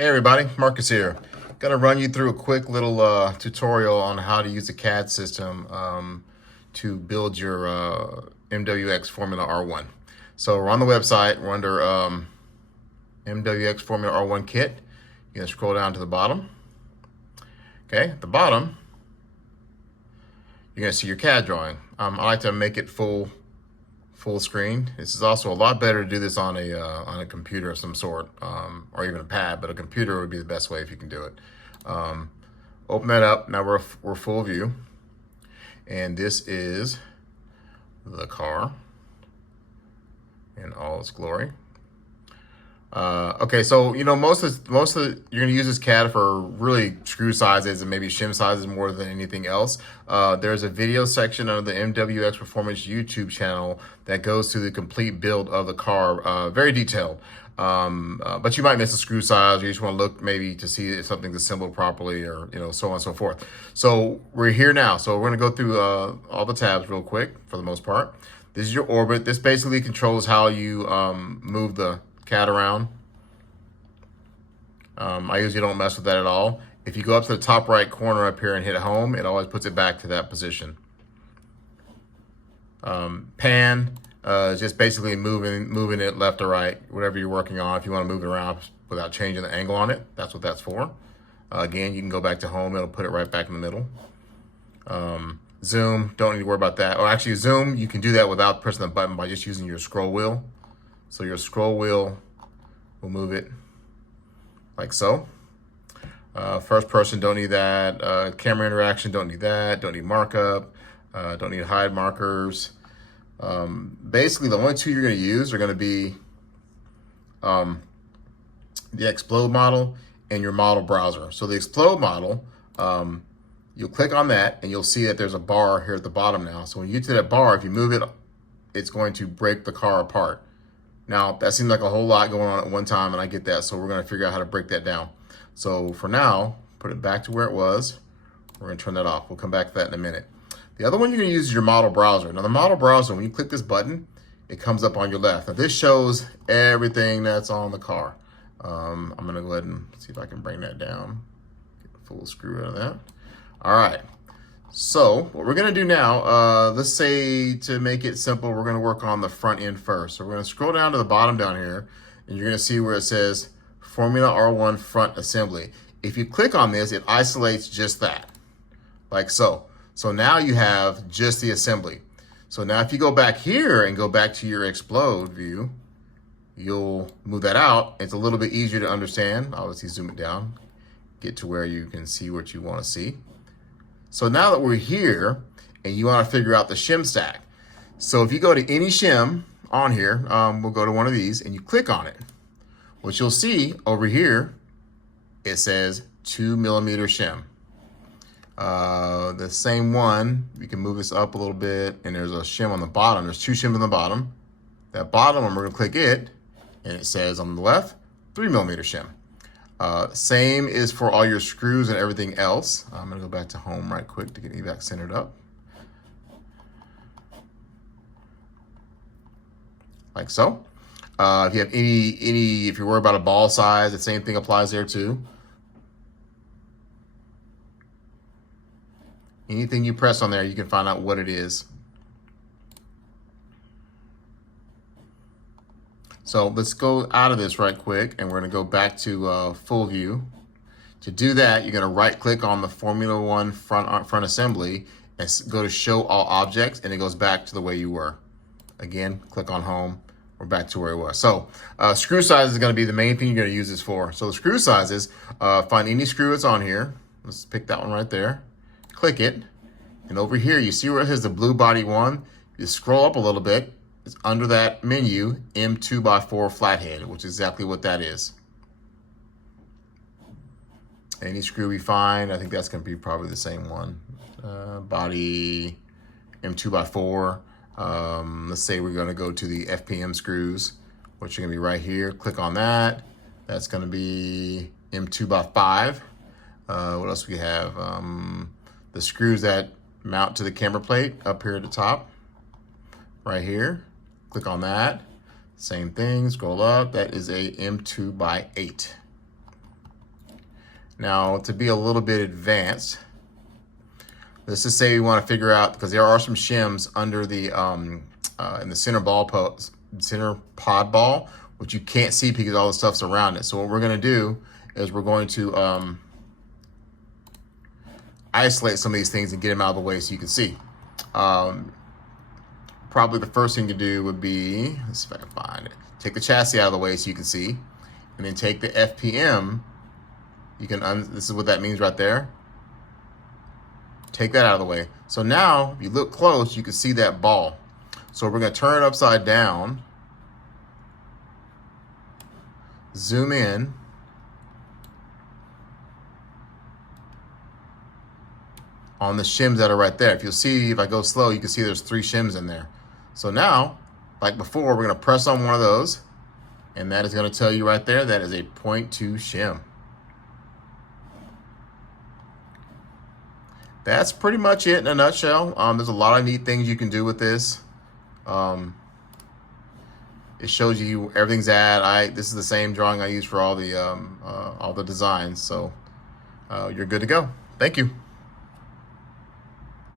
Hey everybody, Marcus here. Gonna run you through a quick little tutorial on how to use a CAD system to build your MWX Formula R1. So we're on the website, we're under MWX Formula R1 kit. You're gonna scroll down to the bottom. Okay, at the bottom, you're gonna see your CAD drawing. I like to make it full screen. This is also a lot better to do this on a computer of some sort, or even a pad, but a computer would be the best way if you can do it. Open that up. Now we're full view, and this is the car in all its glory. Okay, so you know most of you're gonna use this CAD for really screw sizes and maybe shim sizes more than anything else. There's a video section under the MWX Performance YouTube channel that goes through the complete build of the car, very detailed. But you might miss a screw size, or you just want to look maybe to see if something's assembled properly, or so on and so forth. So we're here now. So we're gonna go through all the tabs real quick for the most part. This is your orbit. This basically controls how you move the CAD around. I usually don't mess with that at all. If you go up to the top right corner up here and hit home, it always puts it back to that position. Pan is just basically moving it left or right, whatever you're working on. If you want to move it around without changing the angle on it, that's what that's for. Again, you can go back to home. It'll put it right back in the middle. Zoom, don't need to worry about that. Oh, actually, zoom, you can do that without pressing the button by just using your scroll wheel. So your scroll wheel will move it like so. First person, don't need that. Camera interaction, don't need that. Don't need markup. Don't need hide markers. Basically, the only two you're going to use are going to be the Explode model and your model browser. So the Explode model, you'll click on that and you'll see that there's a bar here at the bottom now. So when you get to that bar, if you move it, it's going to break the car apart. Now, that seems like a whole lot going on at one time, and I get that, so we're going to figure out how to break that down. So for now, put it back to where it was. We're going to turn that off. We'll come back to that in a minute. The other one you're going to use is your model browser. Now, the model browser, when you click this button, it comes up on your left. Now, this shows everything that's on the car. I'm going to go ahead and see if I can bring that down. Get a full screw out of that. All right. So what we're gonna do now, let's say to make it simple, we're gonna work on the front end first. So we're gonna scroll down to the bottom down here, and you're gonna see where it says Formula R1 Front Assembly. If you click on this, it isolates just that, like so. So now you have just the assembly. So now if you go back here and go back to your Explode view, you'll move that out. It's a little bit easier to understand. Obviously zoom it down, get to where you can see what you wanna see. So now that we're here and you want to figure out the shim stack. So if you go to any shim on here, we'll go to one of these and you click on it. What you'll see over here, it says 2mm shim. The same one, we can move this up a little bit, and there's a shim on the bottom. There's two shims on the bottom. That bottom one, we're gonna click it, and it says on the left, 3mm shim. Same is for all your screws and everything else. I'm gonna go back to home right quick to get me back centered up. Like so. If you have if you're worried about a ball size, the same thing applies there too. Anything you press on there, you can find out what it is. So let's go out of this right quick, and we're gonna go back to full view. To do that, you're gonna right click on the Formula 1 front assembly and go to show all objects, and it goes back to the way you were. Again, click on home, we're back to where it was. So screw size is gonna be the main thing you're gonna use this for. So the screw sizes, find any screw that's on here. Let's pick that one right there. Click it, and over here, you see where it says the blue body one? You scroll up a little bit. It's under that menu, M2x4 flathead, which is exactly what that is. Any screw we find, I think that's gonna be probably the same one. Body M2x4. Let's say we're gonna go to the FPM screws, which are gonna be right here. Click on that. That's gonna be M2x5. What else we have? The screws that mount to the camera plate up here at the top, right here. Click on that. Same thing, scroll up. That is a M2x8. Now, to be a little bit advanced, let's just say we want to figure out, because there are some shims under the in the center pod ball, which you can't see because all the stuff's around it. So what we're going to do is we're going to isolate some of these things and get them out of the way so you can see. Probably the first thing to do would be, let's see if I can find it. Take the chassis out of the way so you can see, and then take the FPM. You can, this is what that means right there. Take that out of the way. So now, if you look close, you can see that ball. So we're going to turn it upside down, zoom in, on the shims that are right there. If you'll see, if I go slow, you can see there's 3 shims in there. So now, like before, we're going to press on one of those, and that is going to tell you right there that is a 0.2 shim. That's pretty much it in a nutshell. There's a lot of neat things you can do with this. It shows you everything's at. This is the same drawing I use for all the designs, so you're good to go. Thank you.